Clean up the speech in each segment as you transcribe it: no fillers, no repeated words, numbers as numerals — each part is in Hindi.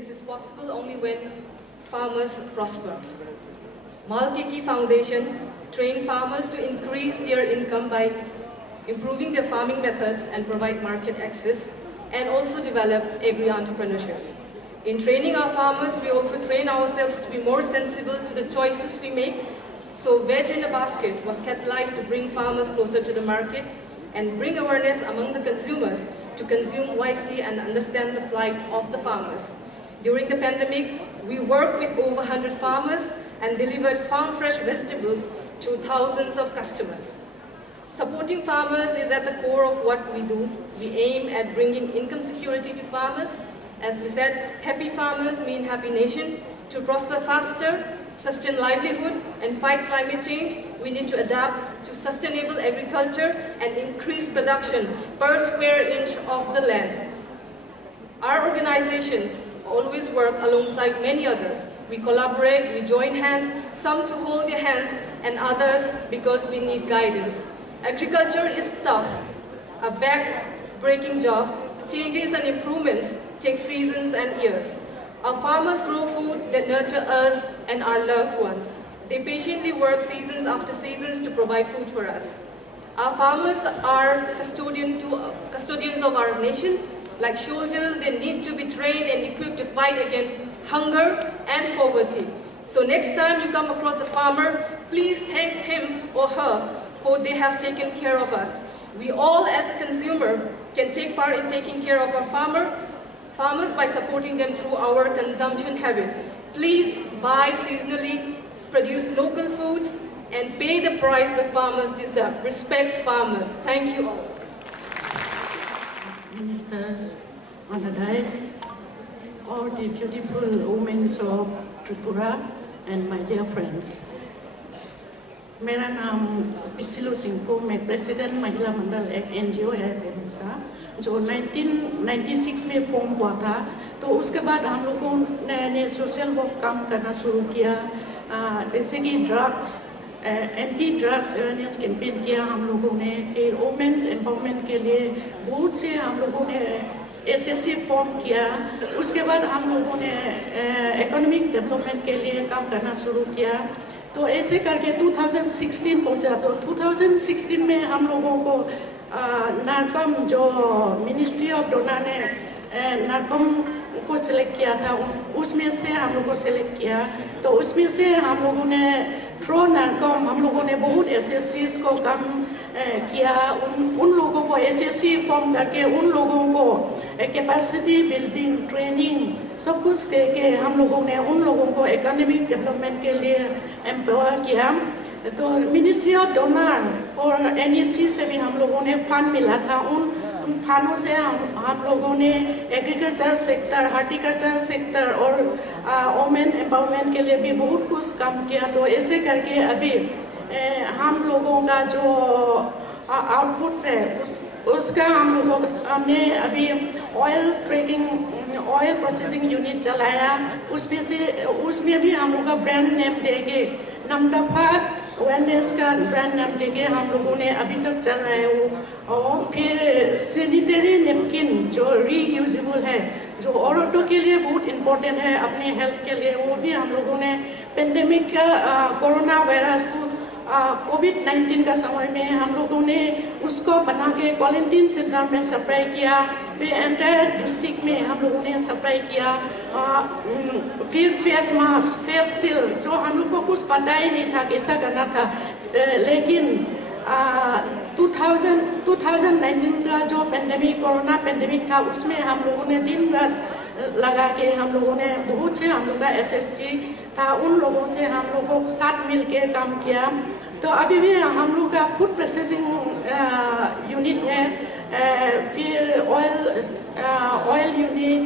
This is possible only when farmers prosper. Malkiki Foundation train farmers to increase their income by improving their farming methods and provide market access, and also develop agri-entrepreneurship. In training our farmers, we also train ourselves to be more sensible to the choices we make. So Veg in a Basket was catalyzed to bring farmers closer to the market and bring awareness among the consumers to consume wisely and understand the plight of the farmers. During the pandemic, we worked with over 100 farmers and delivered farm fresh vegetables to thousands of customers. Supporting farmers is at the core of what we do. We aim at bringing income security to farmers. As we said, happy farmers mean happy nation. To prosper faster, sustain livelihood, and fight climate change, we need to adapt to sustainable agriculture and increase production per square inch of the land. Our organization always work alongside many others. We collaborate, we join hands, some to hold their hands, and others because we need guidance. Agriculture is tough, a back-breaking job. Changes and improvements take seasons and years. Our farmers grow food that nurture us and our loved ones. They patiently work seasons after seasons to provide food for us. Our farmers are custodians of our nation. Like soldiers, they need to be trained and equipped to fight against hunger and poverty. So next time you come across a farmer, please thank him or her for they have taken care of us. We all as a consumer can take part in taking care of our farmers by supporting them through our consumption habit. Please buy seasonally produced local foods and pay the price the farmers deserve. Respect farmers. Thank you all. Ministers, on the dais, all the beautiful women of Tripura, and my dear friends. मेरा नाम पिसिलो सिंह मैं प्रेसिडेंट महिला मंडल एक एनजीओ है बेमसा जो 1996 में फॉर्म हुआ था। तो उसके बाद हम लोगों ने सोशल वर्क काम करना शुरू किया, जैसे कि drugs anti drugs awareness campaign किया हम लोगों ने। फिर वुमेन्स एम्पावरमेंट के लिए बहुत से हम लोगों ने एसएससी फॉर्म किया। उसके बाद हम लोगों ने इकोनॉमिक डेवलपमेंट के लिए काम करना शुरू किया। तो ऐसे करके 2016 पहुंचा। तो 2016 में हम लोगों को नारकम जो मिनिस्ट्री ऑफ डोनर ने नारकम को सिलेक्ट किया था, उसमें से हम लोगों को सिलेक्ट किया। तो उसमें से हम लोगों ने थ्रू नारकम हम लोगों ने बहुत एसएससीज को काम किया। उन लोगों को एसएससी फॉर्म करके उन लोगों को कैपेसिटी बिल्डिंग ट्रेनिंग सब कुछ दे के हम लोगों ने उन लोगों को इकोनॉमिक डेवलपमेंट के लिए एम्पावर किया। तो मिनिस्ट्री ऑफ डोनर और एनईसी से भी हम लोगों ने फंड मिला था। उन फंडों से हम लोगों ने एग्रीकल्चर सेक्टर, हार्टिकल्चर सेक्टर और वुमेन एम्पावरमेंट के लिए भी बहुत कुछ काम किया। तो ऐसे करके अभी हम लोगों का जो आउटपुट है उसका हम लोगों ने अभी oil trading oil processing unit चलाया। उसमें भी हम लोग का ब्रांड नेम देके नमदफा अवेयरनेस का ब्रांड नेम देके हम लोगों ने अभी तक चल रहा है वो। और फिर सैनिटरी नैपकिन जो रीयूजेबल है, जो औरतों के लिए बहुत इम्पोर्टेंट है अपने हेल्थ के लिए, वो भी हम लोगों ने पेंडेमिक का कोरोना वायरस कोविड-19 का समय में हम लोगों ने उसको बना के क्वारंटीन सेंटर में सप्लाई किया। फिर एंटायर डिस्ट्रिक्ट में हम लोगों ने सप्लाई किया। फिर फेस मास्क, फेस शील्ड जो हम लोग को कुछ पता ही नहीं था कैसा करना था, लेकिन 2019 का जो पेंडेमिक कोरोना पेंडेमिक था उसमें हम लोगों ने दिन रात लगा के हम लोगों ने बहुत से हम लोग का एसएससी था उन लोगों से हम लोगों के साथ मिल के काम किया। तो अभी भी हम लोग का फूड प्रोसेसिंग यूनिट है, फिर ऑयल यूनिट,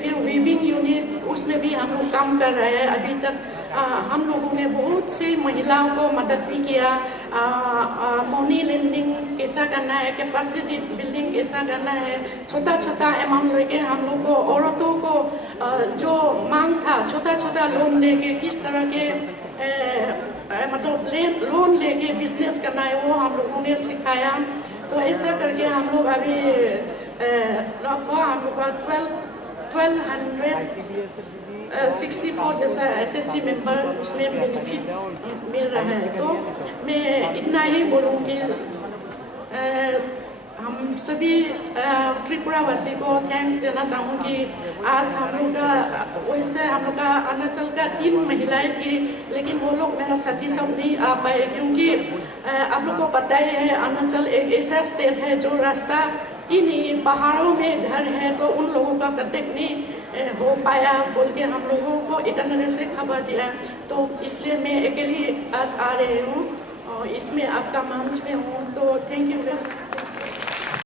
फिर वीविंग यूनिट, उसमें भी हम लोग काम कर रहे हैं। अभी तक हम लोगों ने बहुत सी महिलाओं को मदद भी किया। मनी लेंडिंग कैसा करना है, कैपेसिटी बिल्डिंग कैसा करना है, छोटा छोटा अमाउंट लेके हम लोग को औरतों को जो मांग था छोटा छोटा लोन लेके किस तरह के मतलब लोन लेके बिजनेस करना है वो हम लोगों ने सिखाया। तो ऐसा करके हम लोग अभी हम लोग का 1264 जैसा SSC मेंबर उसमें बेनिफिट मिल रहा है। तो मैं इतना ही बोलूँगी, हम सभी त्रिपुरा वासी को थैंक्स देना चाहूँगी। आज हम लोग का वैसे हम लोग का अरुणाचल का 3 महिलाएं थी, लेकिन वो लोग मेरा साथी सब नहीं आ पाए, क्योंकि आप लोग को पता ही है अरुणाचल एक ऐसा स्टेट है जो रास्ता ही नहीं, पहाड़ों में घर है, तो उन लोगों का कांटेक्ट नहीं हो पाया बोल के हम लोगों को इटानगर से खबर दिया। तो इसलिए मैं अकेली आज आ रही हूँ और इसमें आपका मंच में हूँ। तो थैंक यू वेरी मच।